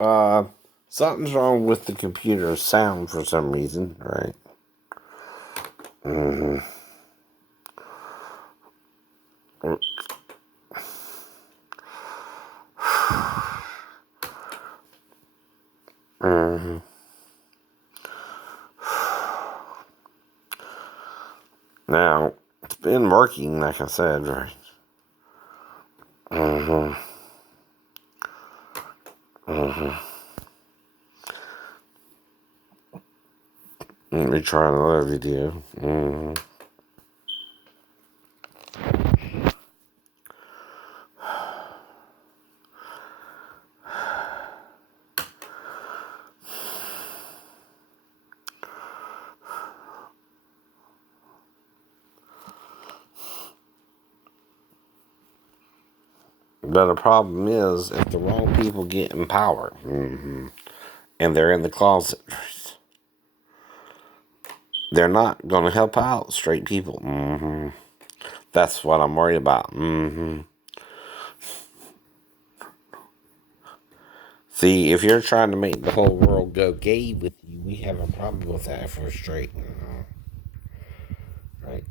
Uh, Something's wrong with the computer sound for some reason, right? Mm-hmm. Mm-hmm. Now, it's been working, like I said, right? Mm-hmm. Mm-hmm. Let me try another video. Mm-hmm. But the problem is, if the wrong people get in power, and they're in the closet, they're not going to help out straight people. That's what I'm worried about. See, if you're trying to make the whole world go gay with you, we have a problem with that if we're straight. Right?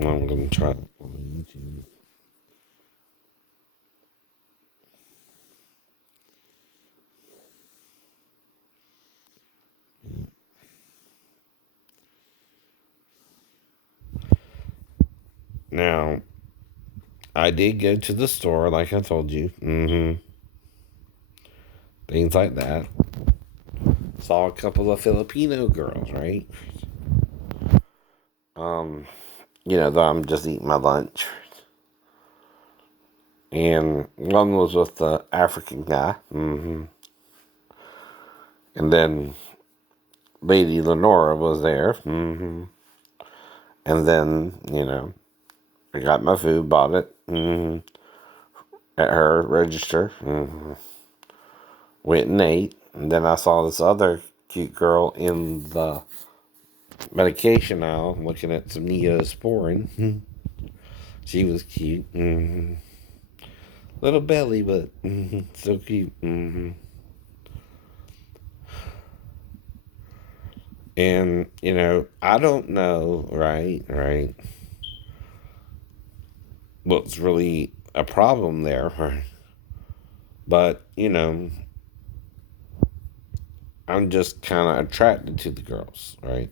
I'm going to try it on YouTube. Now, I did go to the store, like I told you. Things like that. Saw a couple of Filipino girls, right? Um, though I'm just eating my lunch. And one was with the African guy. And then Lady Lenora was there. And then, I got my food, bought it at her register. Went and ate. And then I saw this other cute girl in the medication aisle looking at some Neosporin. She was cute. Little belly, but so cute. And, I don't know, right, what's really a problem there. But, I'm just kind of attracted to the girls, right?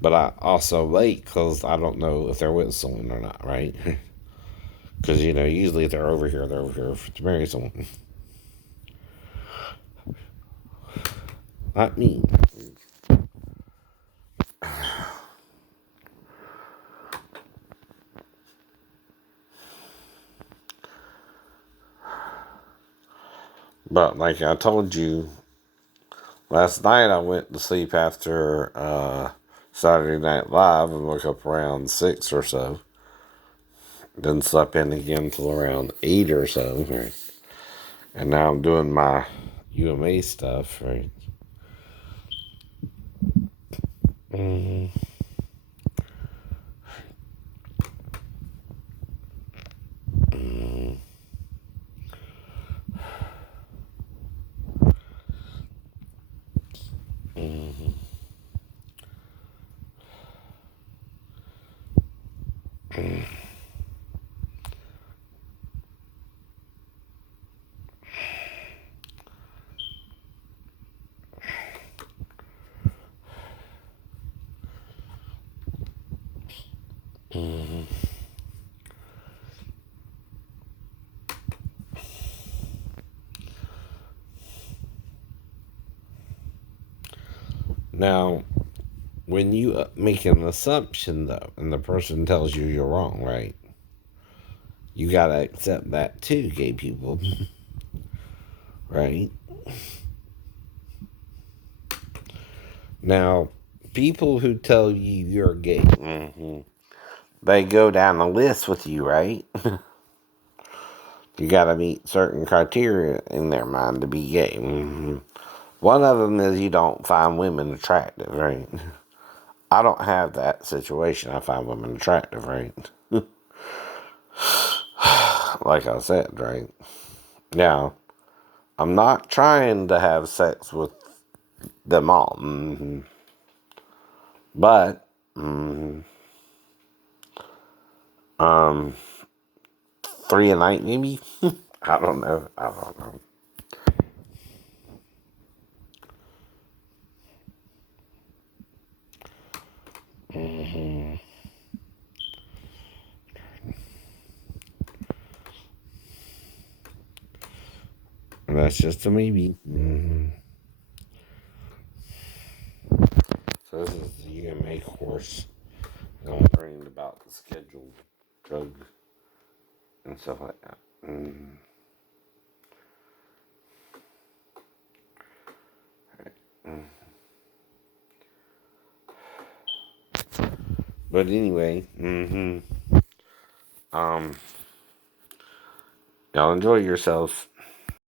But I also wait because I don't know if they're with someone or not, right? Because, usually if they're over here to marry someone. Not me. But like I told you, last night I went to sleep after Saturday Night Live and woke up around 6 or so. Then slept in again till around 8 or so. Right? And now I'm doing my UMA stuff, right? Mm-hmm. Now, when you make an assumption, though, and the person tells you you're wrong, right? You gotta accept that too, gay people, right? Now, people who tell you you're gay, they go down a list with you, right? You gotta meet certain criteria in their mind to be gay. One of them is you don't find women attractive, right? I don't have that situation. I find women attractive, right? Like I said, right? Now, I'm not trying to have sex with them all. But, um, 3 a night maybe? I don't know. I don't know. And that's just a maybe. So this is the UMA course. And I'm learning about the scheduled drugs and stuff like that. But anyway, um, y'all enjoy yourselves.